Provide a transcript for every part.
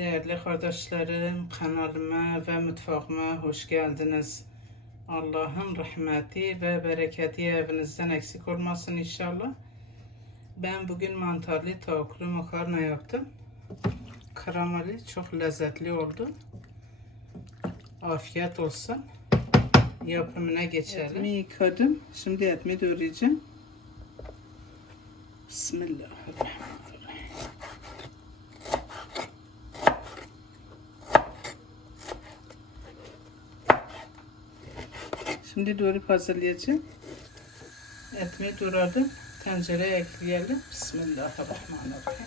Değerli kardeşlerim, kanalıma ve mutfağıma hoş geldiniz. Allah'ın rahmeti ve bereketi evinizden eksik olmasın inşallah. Ben bugün mantarlı tavuklu makarna yaptım. Karameli çok lezzetli oldu. Afiyet olsun. Yapımına geçelim. Etimi yıkadım. Şimdi etimi doğrayacağım. Bismillahirrahmanirrahim. Şimdi doğrup hazırlayacağım. Etimi doğradım. Tencereye ekleyelim. Bismillahirrahmanirrahim.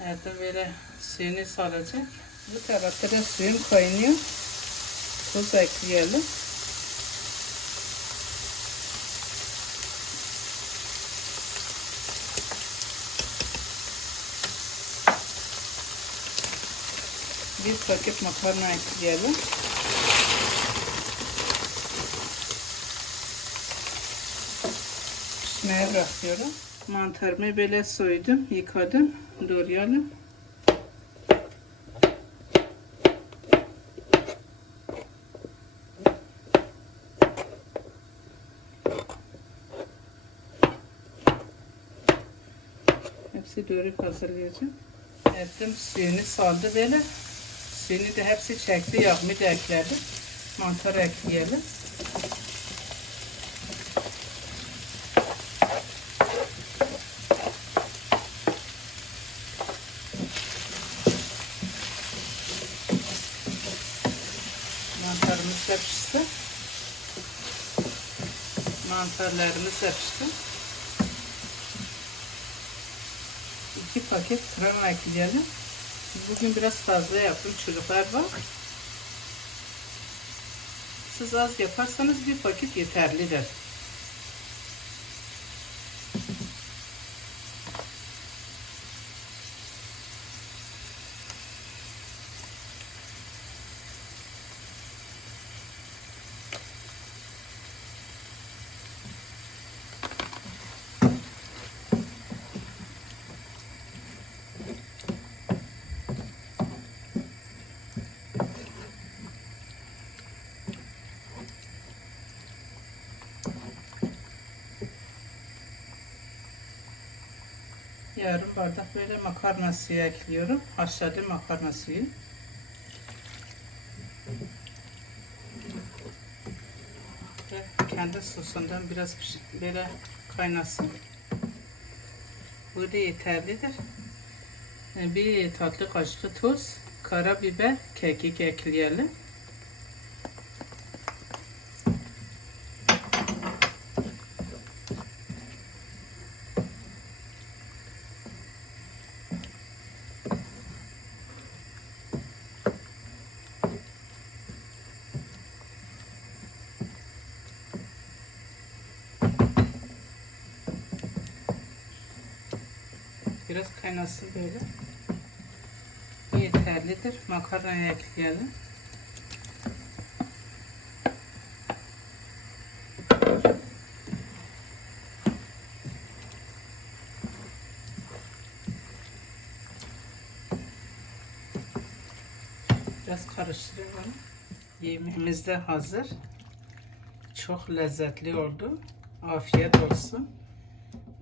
Etim böyle suyunu salacak. Bu tarafta da suyum kaynıyor. Tuz ekleyelim. Bir paket makarna ekleyelim. Pişmeye bırakıyorum. Mantarımı böyle soydum, yıkadım. Doğrayalım. Hepsi doğrayıp hazırlayacağım. Ettim suyunu saldı böyle. Suyunu da hepsi çekti. Yağımı da ekledim. Mantar ekleyelim. Mantarımız da pişti. Mantarlarımız da pişti. İki paket krema ekleyelim. Bugün biraz fazla yaptım. Çocuklar var. Siz az yaparsanız bir paket yeterlidir. Yarım bardak böyle makarna suyu ekliyorum. Haşladı makarna suyu. Ve kendi sosundan biraz böyle kaynasın. Bu da yeterlidir. E, Bir tatlı kaşığı tuz, karabiber, kekik ekleyelim. Biraz kaynasın böyle. Yeterlidir. Makarnayı ekleyelim. Biraz karıştıralım. Yemeğimiz de hazır. Çok lezzetli oldu. Afiyet olsun.